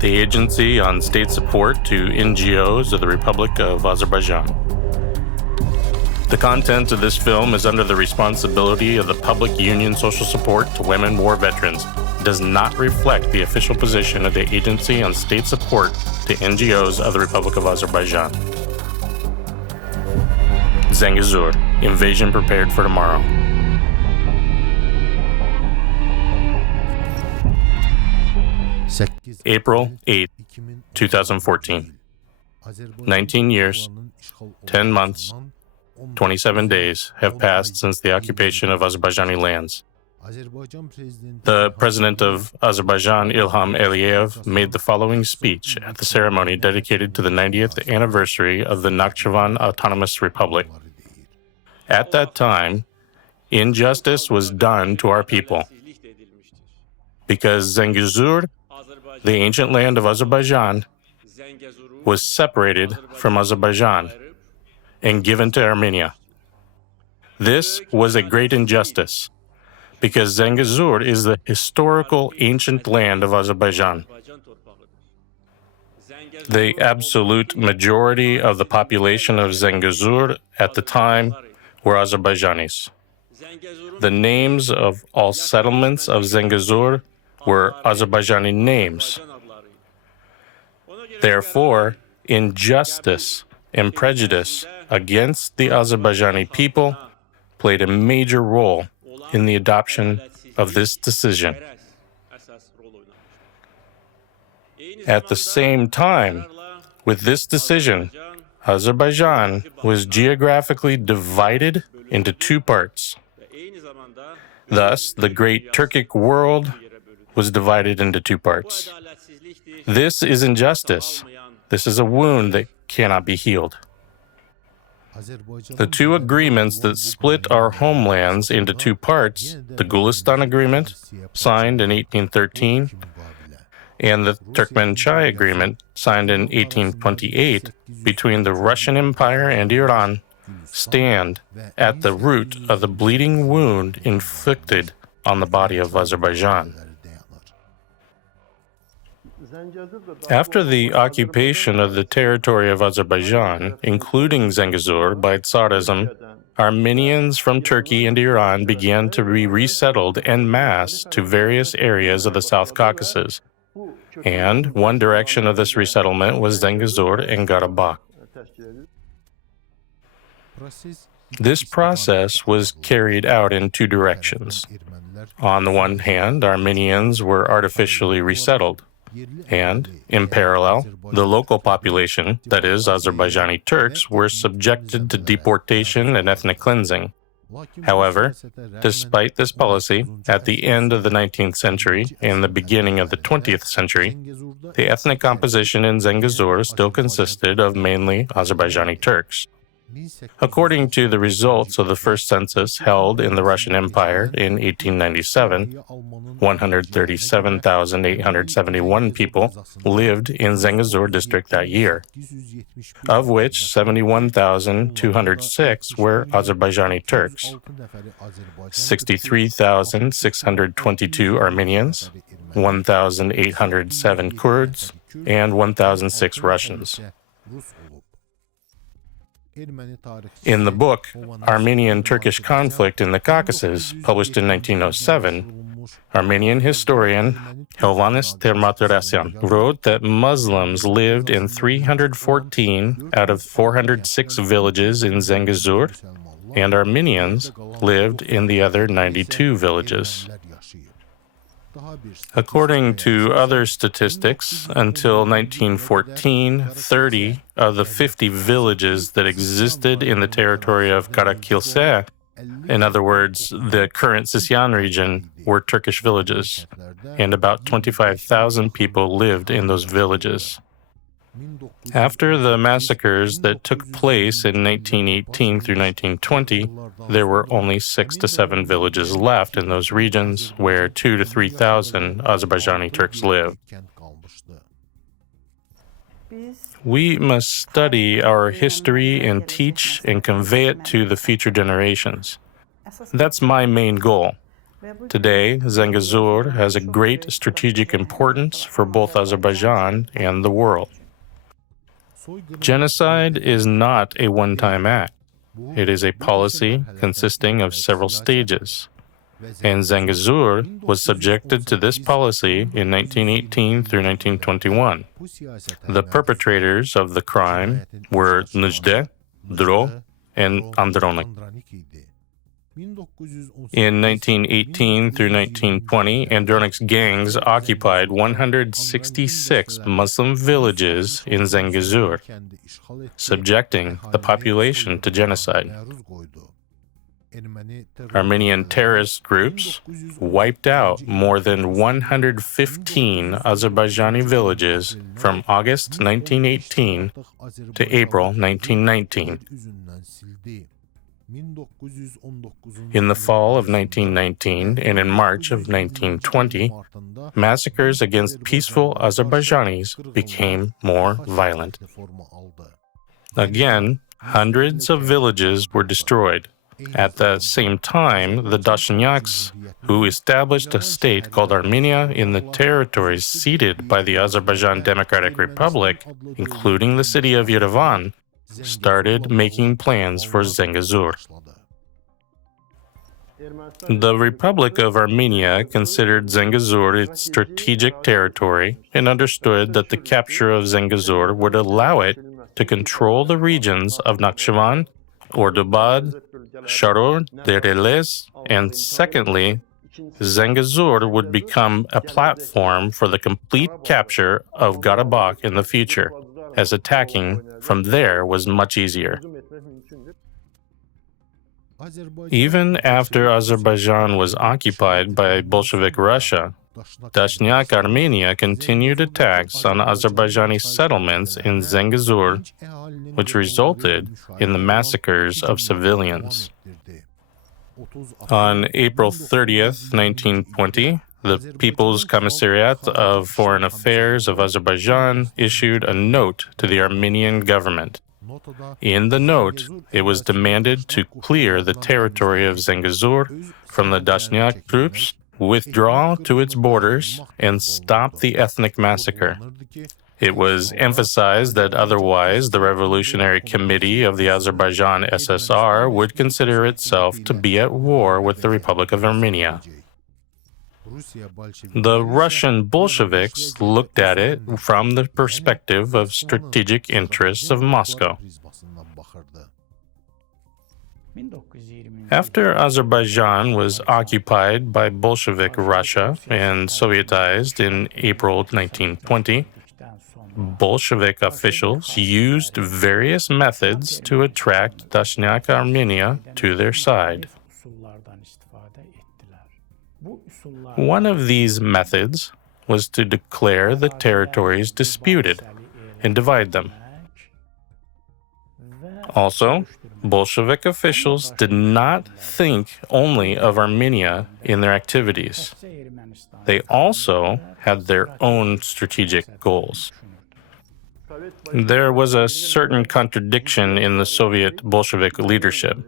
the Agency on State Support to NGOs of the Republic of Azerbaijan. The content of this film is under the responsibility of the Public Union Social Support to Women War Veterans. It does not reflect the official position of the Agency on State Support to NGOs of the Republic of Azerbaijan. Zangezur, invasion prepared for tomorrow. April 8, 2014. 19 years, 10 months, 27 days have passed since the occupation of Azerbaijani lands. The President of Azerbaijan, Ilham Aliyev, made the following speech at the ceremony dedicated to the 90th anniversary of the Nakhchivan Autonomous Republic. At that time, injustice was done to our people because Zangezur, the ancient land of Azerbaijan, was separated from Azerbaijan and given to Armenia. This was a great injustice because Zangezur is the historical ancient land of Azerbaijan. The absolute majority of the population of Zangezur at the time were Azerbaijanis. The names of all settlements of Zangezur were Azerbaijani names. Therefore, injustice and prejudice against the Azerbaijani people played a major role in the adoption of this decision. At the same time, with this decision, Azerbaijan was geographically divided into two parts. Thus, the great Turkic world was divided into two parts. This is injustice. This is a wound that cannot be healed. The two agreements that split our homelands into two parts, the Gulistan Agreement, signed in 1813, and the Turkmenchai Agreement, signed in 1828, between the Russian Empire and Iran, stand at the root of the bleeding wound inflicted on the body of Azerbaijan. After the occupation of the territory of Azerbaijan, including Zangezur, by Tsarism, Armenians from Turkey and Iran began to be resettled en masse to various areas of the South Caucasus, and one direction of this resettlement was Zangezur and Karabakh. This process was carried out in two directions. On the one hand, Armenians were artificially resettled, and, in parallel, the local population, that is, Azerbaijani Turks, were subjected to deportation and ethnic cleansing. However, despite this policy, at the end of the 19th century and the beginning of the 20th century, the ethnic composition in Zangezur still consisted of mainly Azerbaijani Turks. According to the results of the first census held in the Russian Empire in 1897, 137,871 people lived in Zangezur district that year, of which 71,206 were Azerbaijani Turks, 63,622 Armenians, 1,807 Kurds, and 1,006 Russians. In the book, Armenian-Turkish Conflict in the Caucasus, published in 1907, Armenian historian Helvanis Termaterasyan wrote that Muslims lived in 314 out of 406 villages in Zangezur, and Armenians lived in the other 92 villages. According to other statistics, until 1914, 30 of the 50 villages that existed in the territory of Karakilse, in other words, the current Sisyan region, were Turkish villages, and about 25,000 people lived in those villages. After the massacres that took place in 1918 through 1920, there were only 6 to 7 villages left in those regions where 2,000 to 3,000 Azerbaijani Turks lived. We must study our history and teach and convey it to the future generations. That's my main goal. Today, Zangezur has a great strategic importance for both Azerbaijan and the world. Genocide is not a one-time act. It is a policy consisting of several stages, and Zangezur was subjected to this policy in 1918 through 1921. The perpetrators of the crime were Nujde, Dro, and Andronik. In 1918 through 1920, Andronik's gangs occupied 166 Muslim villages in Zangezur, subjecting the population to genocide. Armenian terrorist groups wiped out more than 115 Azerbaijani villages from August 1918 to April 1919. In the fall of 1919 and in March of 1920, massacres against peaceful Azerbaijanis became more violent. Again, hundreds of villages were destroyed. At the same time, the Dashnyaks, who established a state called Armenia in the territories ceded by the Azerbaijan Democratic Republic, including the city of Yerevan, started making plans for Zangezur. The Republic of Armenia considered Zangezur its strategic territory and understood that the capture of Zangezur would allow it to control the regions of Nakhchivan, Ordubad, Sharur, Derelez, and secondly, Zangezur would become a platform for the complete capture of Karabakh in the future, as attacking from there was much easier. Even after Azerbaijan was occupied by Bolshevik Russia, Dashnyak Armenia continued attacks on Azerbaijani settlements in Zangezur, which resulted in the massacres of civilians. On April 30th, 1920, the People's Commissariat of Foreign Affairs of Azerbaijan issued a note to the Armenian government. In the note, it was demanded to clear the territory of Zangezur from the Dashnyak troops, withdraw to its borders, and stop the ethnic massacre. It was emphasized that otherwise the Revolutionary Committee of the Azerbaijan SSR would consider itself to be at war with the Republic of Armenia. The Russian Bolsheviks looked at it from the perspective of strategic interests of Moscow. After Azerbaijan was occupied by Bolshevik Russia and Sovietized in April 1920, Bolshevik officials used various methods to attract Dashnak Armenia to their side. One of these methods was to declare the territories disputed and divide them. Also, Bolshevik officials did not think only of Armenia in their activities. They also had their own strategic goals. There was a certain contradiction in the Soviet Bolshevik leadership.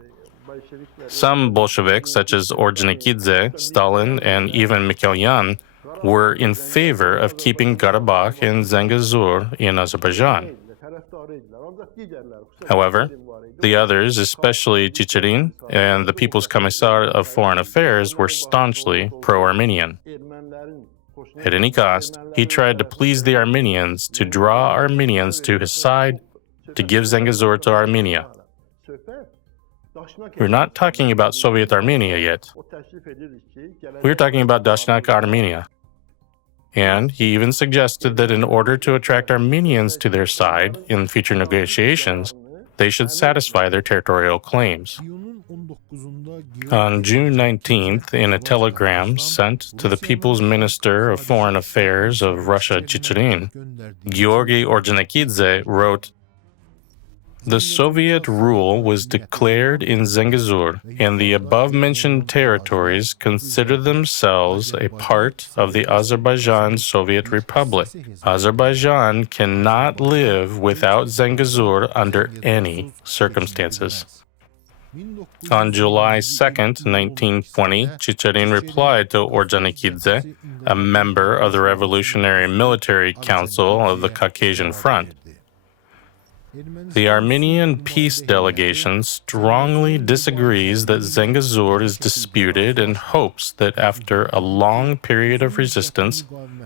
Some Bolsheviks, such as Ordzhonikidze, Stalin, and even Mikhailyan, were in favor of keeping Karabakh and Zangezur in Azerbaijan. However, the others, especially Chicherin and the People's Commissar of Foreign Affairs, were staunchly pro-Armenian. At any cost, he tried to please the Armenians, to draw Armenians to his side, to give Zangezur to Armenia. We're not talking about Soviet Armenia yet. We're talking about Dashnak Armenia. And he even suggested that in order to attract Armenians to their side in future negotiations, they should satisfy their territorial claims. On June 19th, in a telegram sent to the People's Minister of Foreign Affairs of Russia, Chicherin, Georgy Ordzhonikidze wrote, "The Soviet rule was declared in Zangezur, and the above-mentioned territories consider themselves a part of the Azerbaijan Soviet Republic. Azerbaijan cannot live without Zangezur under any circumstances." On July 2nd, 1920, Chicherin replied to Ordzhonikidze, a member of the Revolutionary Military Council of the Caucasian Front. The Armenian peace delegation strongly disagrees that Zangezur is disputed and hopes that after a long period of resistance,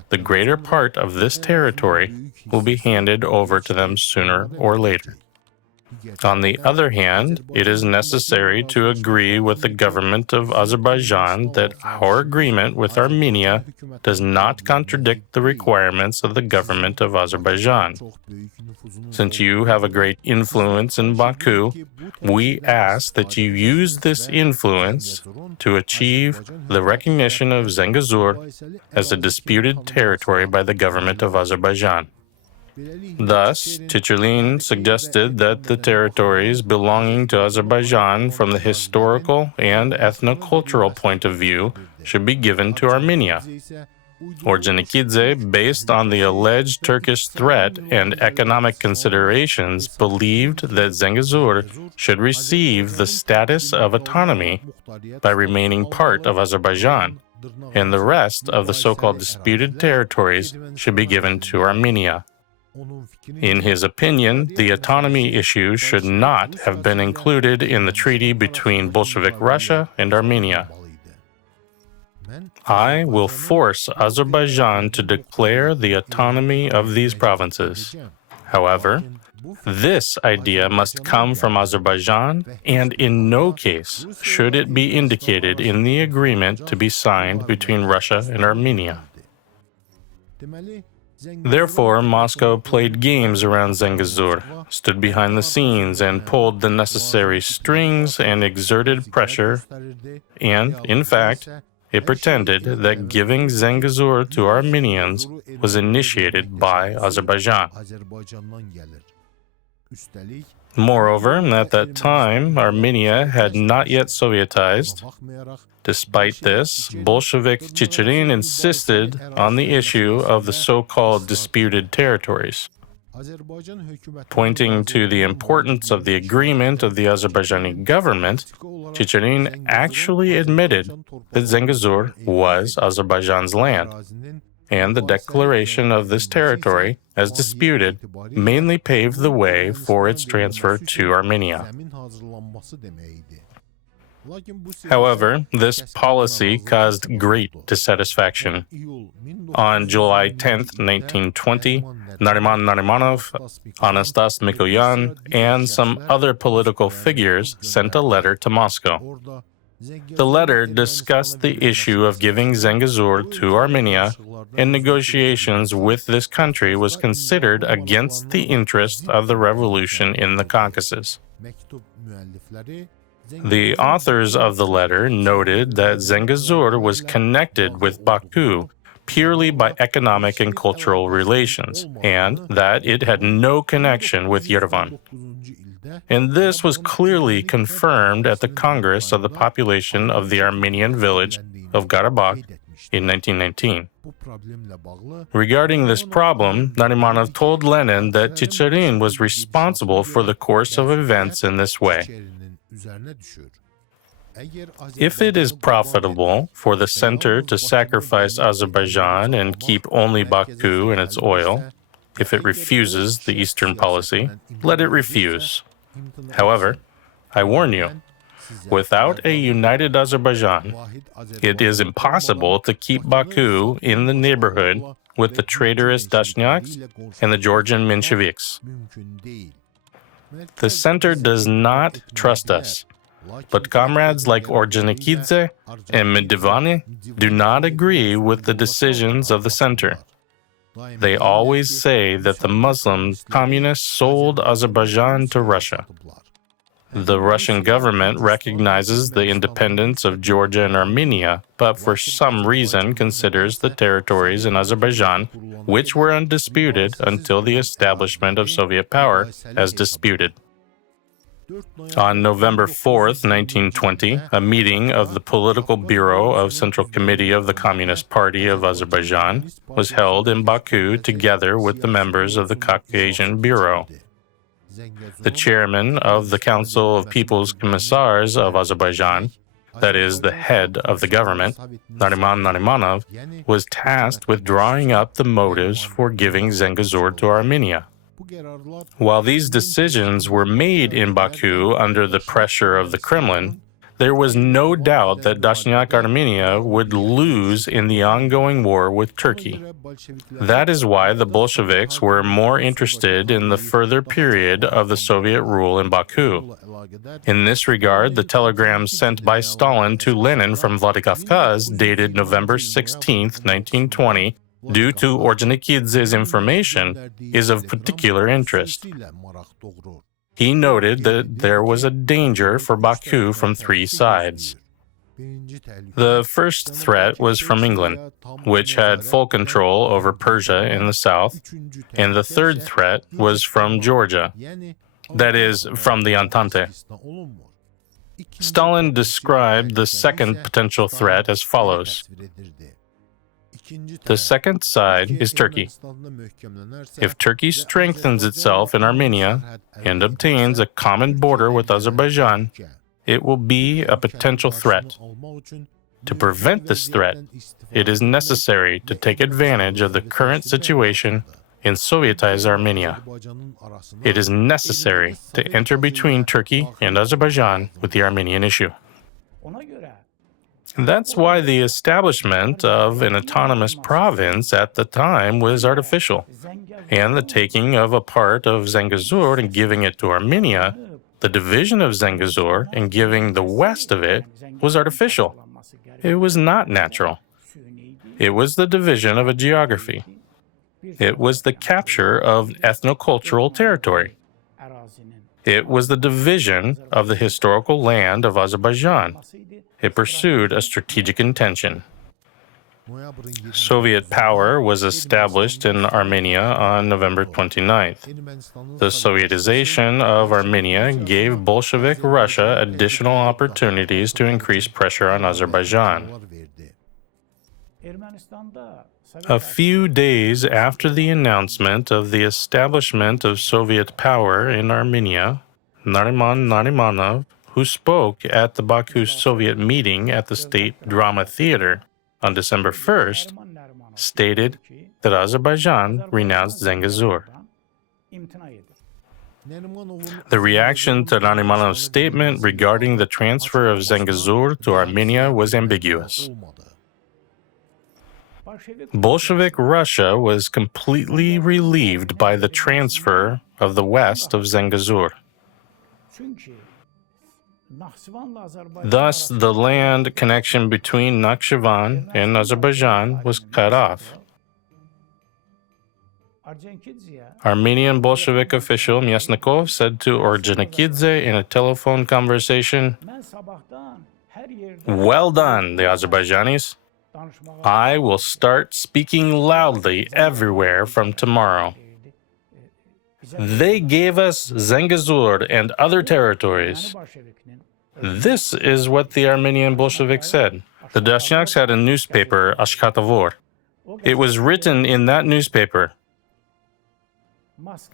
the greater part of this territory will be handed over to them sooner or later. On the other hand, it is necessary to agree with the government of Azerbaijan that our agreement with Armenia does not contradict the requirements of the government of Azerbaijan. Since you have a great influence in Baku, we ask that you use this influence to achieve the recognition of Zangezur as a disputed territory by the government of Azerbaijan. Thus, Chicherin suggested that the territories belonging to Azerbaijan from the historical and ethnocultural point of view should be given to Armenia. Ordzhonikidze, based on the alleged Turkish threat and economic considerations, believed that Zangezur should receive the status of autonomy by remaining part of Azerbaijan, and the rest of the so-called disputed territories should be given to Armenia. In his opinion, the autonomy issue should not have been included in the treaty between Bolshevik Russia and Armenia. I will force Azerbaijan to declare the autonomy of these provinces. However, this idea must come from Azerbaijan, and in no case should it be indicated in the agreement to be signed between Russia and Armenia. Therefore, Moscow played games around Zangezur, stood behind the scenes and pulled the necessary strings and exerted pressure, and, in fact, it pretended that giving Zangezur to Armenians was initiated by Azerbaijan. Moreover, at that time, Armenia had not yet Sovietized. Despite this, Bolshevik Chicherin insisted on the issue of the so-called disputed territories. Pointing to the importance of the agreement of the Azerbaijani government, Chicherin actually admitted that Zangezur was Azerbaijan's land, and the declaration of this territory as disputed mainly paved the way for its transfer to Armenia. However, this policy caused great dissatisfaction. On July 10, 1920, Nariman Narimanov, Anastas Mikoyan, and some other political figures sent a letter to Moscow. The letter discussed the issue of giving Zangezur to Armenia, and negotiations with this country was considered against the interest of the revolution in the Caucasus. The authors of the letter noted that Zangezur was connected with Baku purely by economic and cultural relations, and that it had no connection with Yerevan. And this was clearly confirmed at the Congress of the Population of the Armenian Village of Karabakh in 1919. Regarding this problem, Narimanov told Lenin that Chicherin was responsible for the course of events in this way. If it is profitable for the center to sacrifice Azerbaijan and keep only Baku and its oil, if it refuses the Eastern policy, let it refuse. However, I warn you, without a united Azerbaijan, it is impossible to keep Baku in the neighborhood with the traitorous Dashnyaks and the Georgian Mensheviks. The center does not trust us, but comrades like Ordzhonikidze and Medivani do not agree with the decisions of the center. They always say that the Muslim communists sold Azerbaijan to Russia. The Russian government recognizes the independence of Georgia and Armenia, but for some reason considers the territories in Azerbaijan, which were undisputed until the establishment of Soviet power, as disputed. On November 4, 1920, a meeting of the Political Bureau of Central Committee of the Communist Party of Azerbaijan was held in Baku together with the members of the Caucasian Bureau. the chairman of the Council of People's Commissars of Azerbaijan, that is, the head of the government, Nariman Narimanov, was tasked with drawing up the motives for giving Zangezur to Armenia. While these decisions were made in Baku under the pressure of the Kremlin, there was no doubt that Dashnyak Armenia would lose in the ongoing war with Turkey. That is why the Bolsheviks were more interested in the further period of the Soviet rule in Baku. In this regard, the telegram sent by Stalin to Lenin from Vladikavkaz, dated November 16, 1920, due to Ordzhonikidze's information, is of particular interest. He noted that there was a danger for Baku from three sides. The first threat was from England, which had full control over Persia in the south, and the third threat was from Georgia, that is, from the Entente. Stalin described the second potential threat as follows. The second side is Turkey. If Turkey strengthens itself in Armenia and obtains a common border with Azerbaijan, it will be a potential threat. To prevent this threat, it is necessary to take advantage of the current situation and Sovietize Armenia. It is necessary to enter between Turkey and Azerbaijan with the Armenian issue. That's why the establishment of an autonomous province at the time was artificial, and the taking of a part of Zangezur and giving it to Armenia, the division of Zangezur and giving the west of it, was artificial. It was not natural. It was the division of a geography. It was the capture of ethnocultural territory. It was the division of the historical land of Azerbaijan. It pursued a strategic intention. Soviet power was established in Armenia on November 29th. The Sovietization of Armenia gave Bolshevik Russia additional opportunities to increase pressure on Azerbaijan. A few days after the announcement of the establishment of Soviet power in Armenia, Nariman Narimanov, who spoke at the Baku Soviet meeting at the State Drama Theater on December 1st, stated that Azerbaijan renounced Zangezur. The reaction to Narimanov's statement regarding the transfer of Zangezur to Armenia was ambiguous. Bolshevik Russia was completely relieved by the transfer of the west of Zangezur. Thus, the land connection between Nakhchivan and Azerbaijan was cut off. Armenian Bolshevik official Myasnikov said to Ordzhonikidze in a telephone conversation, "Well done, the Azerbaijanis. I will start speaking loudly everywhere from tomorrow. They gave us Zangezur and other territories." This is what the Armenian Bolsheviks said. The Dashnaks had a newspaper, Ashkatavor. It was written in that newspaper,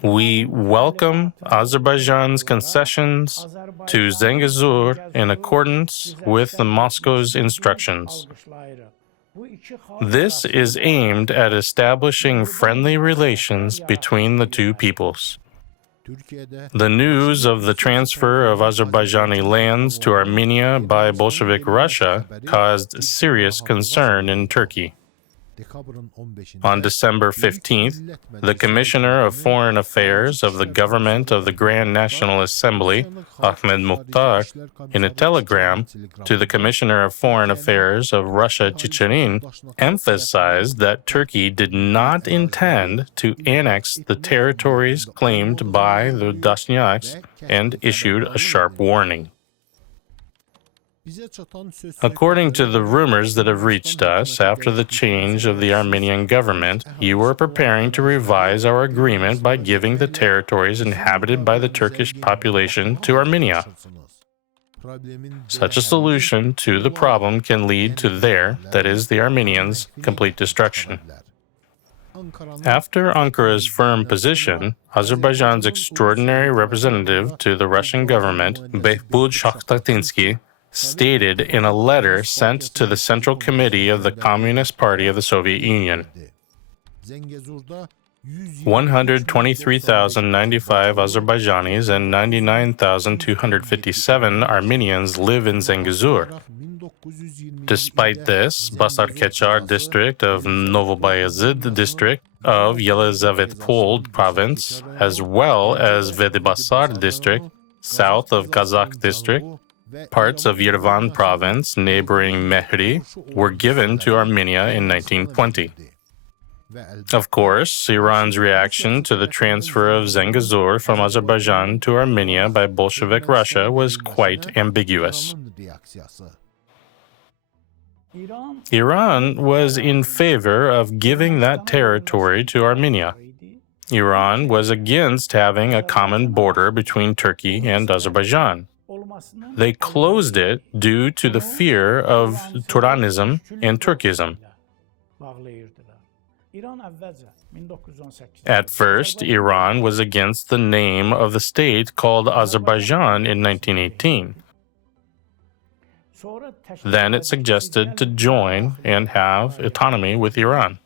"We welcome Azerbaijan's concessions to Zangezur in accordance with the Moscow's instructions. This is aimed at establishing friendly relations between the two peoples." The news of the transfer of Azerbaijani lands to Armenia by Bolshevik Russia caused serious concern in Turkey. On December 15th, the Commissioner of Foreign Affairs of the Government of the Grand National Assembly, Ahmed Mukhtar, in a telegram to the Commissioner of Foreign Affairs of Russia, Chicherin, emphasized that Turkey did not intend to annex the territories claimed by the Dashnaks and issued a sharp warning. According to the rumors that have reached us, after the change of the Armenian government, you are preparing to revise our agreement by giving the territories inhabited by the Turkish population to Armenia. Such a solution to the problem can lead to their, that is, the Armenians' complete destruction. After Ankara's firm position, Azerbaijan's extraordinary representative to the Russian government, Behbud Shakhtatynsky, stated in a letter sent to the Central Committee of the Communist Party of the Soviet Union, 123,095 Azerbaijanis and 99,257 Armenians live in Zangezur. Despite this, Basarkeçar district of Novobayazid district of Yelizavetpol province, as well as Vedibasar district, south of Kazakh district, parts of Yerevan province neighboring Mehri, were given to Armenia in 1920. Of course, Iran's reaction to the transfer of Zangezur from Azerbaijan to Armenia by Bolshevik Russia was quite ambiguous. Iran was in favor of giving that territory to Armenia. Iran was against having a common border between Turkey and Azerbaijan. They closed it due to the fear of Turanism and Turkism. At first, Iran was against the name of the state called Azerbaijan in 1918. Then it suggested to join and have autonomy with Iran.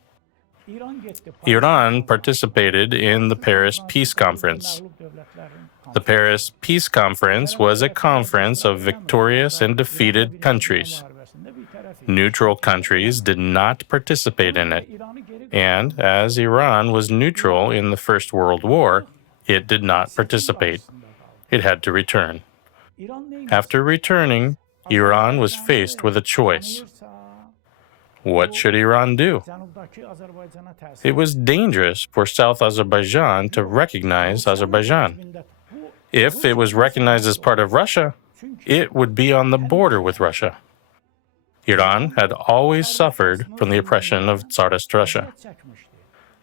Iran participated in the Paris Peace Conference. The Paris Peace Conference was a conference of victorious and defeated countries. Neutral countries did not participate in it, and as Iran was neutral in the First World War, it did not participate. It had to return. After returning, Iran was faced with a choice. What should Iran do? It was dangerous for South Azerbaijan to recognize Azerbaijan. If it was recognized as part of Russia, it would be on the border with Russia. Iran had always suffered from the oppression of Tsarist Russia.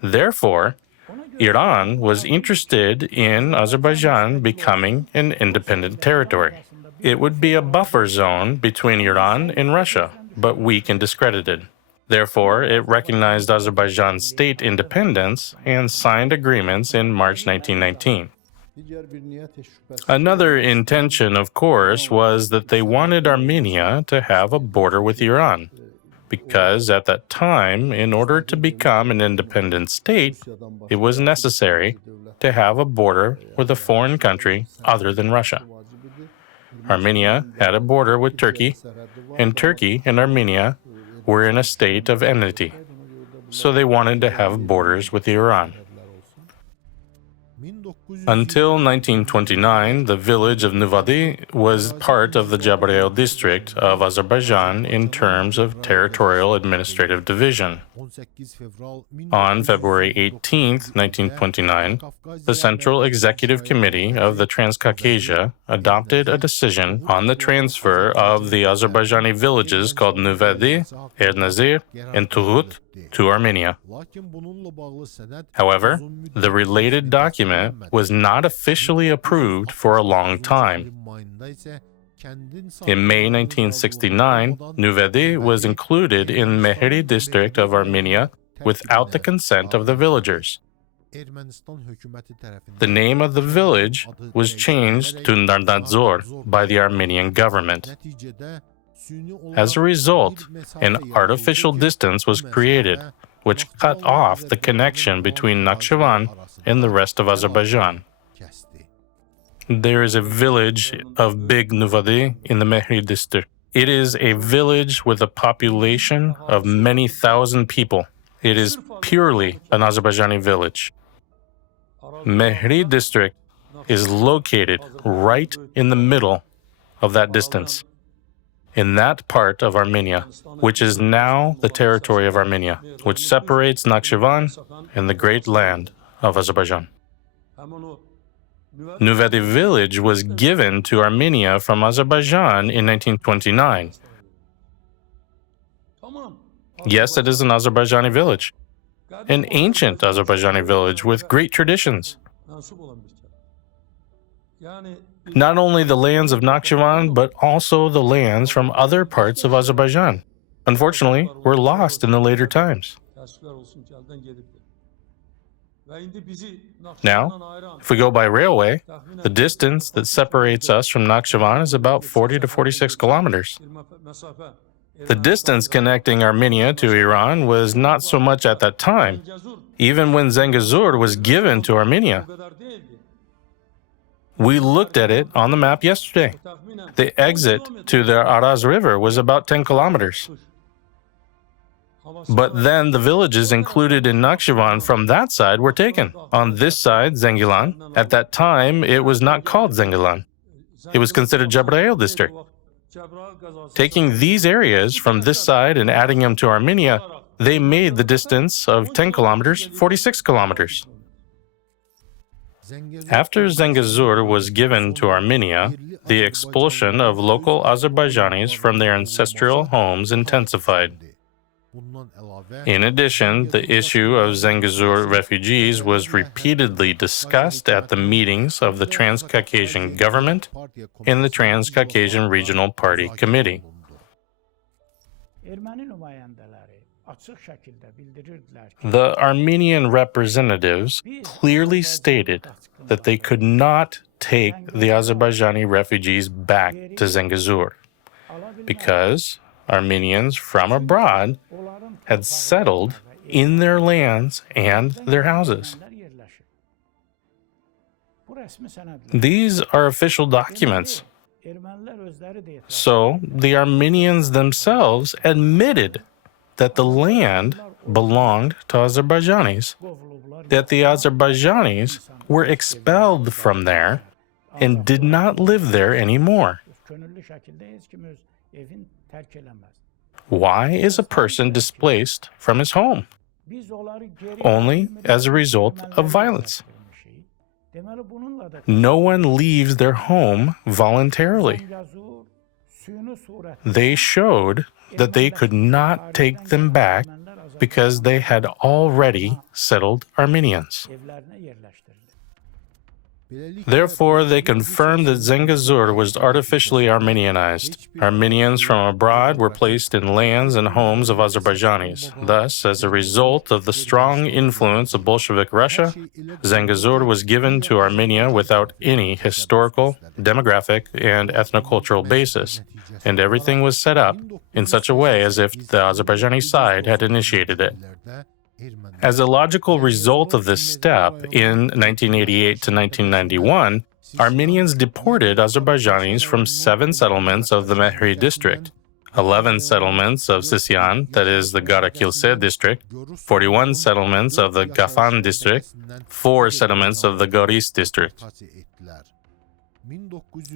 Therefore, Iran was interested in Azerbaijan becoming an independent territory. It would be a buffer zone between Iran and Russia, but weak and discredited. Therefore, it recognized Azerbaijan's state independence and signed agreements in March 1919. Another intention, of course, was that they wanted Armenia to have a border with Iran, because at that time, in order to become an independent state, it was necessary to have a border with a foreign country other than Russia. Armenia had a border with Turkey, and Turkey and Armenia were in a state of enmity, so they wanted to have borders with Iran. Until 1929, the village of Nuvadi was part of the Jabrayil district of Azerbaijan in terms of territorial administrative division. On February 18, 1929, the Central Executive Committee of the Transcaucasia adopted a decision on the transfer of the Azerbaijani villages called Nuvadi, Ernazir, and Turut to Armenia. However, the related document was not officially approved for a long time. In May 1969, Nuvadi was included in Mehri district of Armenia without the consent of the villagers. The name of the village was changed to Zangezur by the Armenian government. As a result, an artificial distance was created, which cut off the connection between Nakhchivan and the rest of Azerbaijan. There is a village of Big Nuvadi in the Mehri district. It is a village with a population of many thousand people. It is purely an Azerbaijani village. Mehri district is located right in the middle of that distance, in that part of Armenia, which is now the territory of Armenia, which separates Nakhchivan and the great land of Azerbaijan. Nuvadi village was given to Armenia from Azerbaijan in 1929. Yes, it is an Azerbaijani village, an ancient Azerbaijani village with great traditions. Not only the lands of Nakhchivan, but also the lands from other parts of Azerbaijan, unfortunately, were lost in the later times. Now, if we go by railway, the distance that separates us from Nakhchivan is about 40 to 46 kilometers. The distance connecting Armenia to Iran was not so much at that time, even when Zangezur was given to Armenia. We looked at it on the map yesterday. The exit to the Araz River was about 10 kilometers. But then the villages included in Nakhchivan from that side were taken. On this side, Zengilan, at that time, it was not called Zengilan. It was considered Jabrayil district. Taking these areas from this side and adding them to Armenia, they made the distance of 10 kilometers 46 kilometers. After Zangezur was given to Armenia, the expulsion of local Azerbaijanis from their ancestral homes intensified. In addition, the issue of Zangezur refugees was repeatedly discussed at the meetings of the Transcaucasian government and the Transcaucasian Regional Party Committee. The Armenian representatives clearly stated that they could not take the Azerbaijani refugees back to Zangezur because Armenians from abroad had settled in their lands and their houses. These are official documents. So the Armenians themselves admitted that the land belonged to Azerbaijanis, that the Azerbaijanis were expelled from there and did not live there anymore. Why is a person displaced from his home? Only as a result of violence. No one leaves their home voluntarily. They showed that they could not take them back because they had already settled Armenians. Therefore, they confirmed that Zangezur was artificially Armenianized. Armenians from abroad were placed in lands and homes of Azerbaijanis. Thus, as a result of the strong influence of Bolshevik Russia, Zangezur was given to Armenia without any historical, demographic, and ethnocultural basis, and everything was set up in such a way as if the Azerbaijani side had initiated it. As a logical result of this step, in 1988 to 1991, Armenians deported Azerbaijanis from 7 settlements of the Mehri district, 11 settlements of Sisyan, that is the Garakilse district, 41 settlements of the Gafan district, 4 settlements of the Goris district.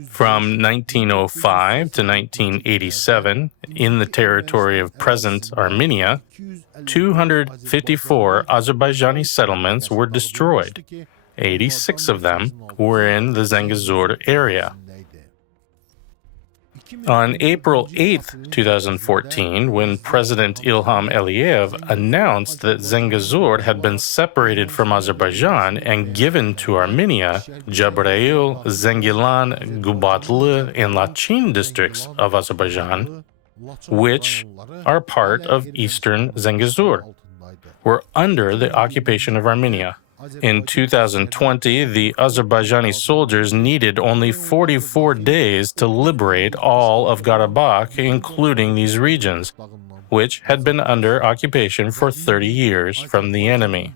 From 1905 to 1987, in the territory of present Armenia, 254 Azerbaijani settlements were destroyed. 86 of them were in the Zangezur area. On April 8, 2014, when President Ilham Aliyev announced that Zangezur had been separated from Azerbaijan and given to Armenia, Jabrayil, Zengilan, Gubatlı, and Lachin districts of Azerbaijan, which are part of eastern Zangezur, were under the occupation of Armenia. In 2020, the Azerbaijani soldiers needed only 44 days to liberate all of Karabakh, including these regions, which had been under occupation for 30 years from the enemy.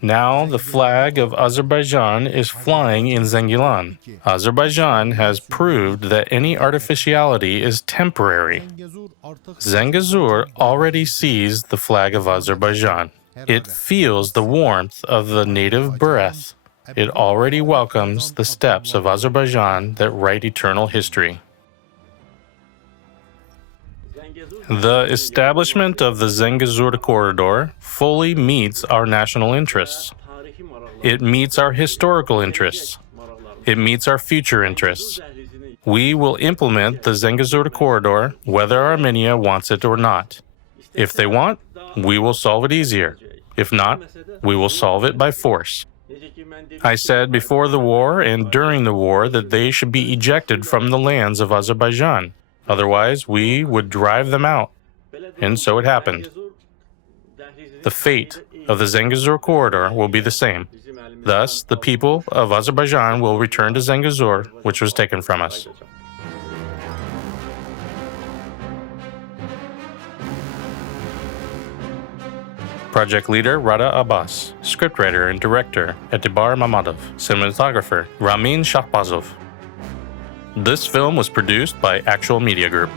Now the flag of Azerbaijan is flying in Zengilan. Azerbaijan has proved that any artificiality is temporary. Zangezur already sees the flag of Azerbaijan. It feels the warmth of the native breath. It already welcomes the steps of Azerbaijan that write eternal history. The establishment of the Zangezur corridor fully meets our national interests. It meets our historical interests. It meets our future interests. We will implement the Zangezur corridor whether Armenia wants it or not. If they want, we will solve it easier. If not, we will solve it by force. I said before the war and during the war that they should be ejected from the lands of Azerbaijan. Otherwise, we would drive them out. And so it happened. The fate of the Zangezur corridor will be the same. Thus, the people of Azerbaijan will return to Zangezur, which was taken from us. Project leader Rada Abbas, scriptwriter and director Etibar Mamadov, cinematographer Ramin Shahbazov. This film was produced by Actual Media Group.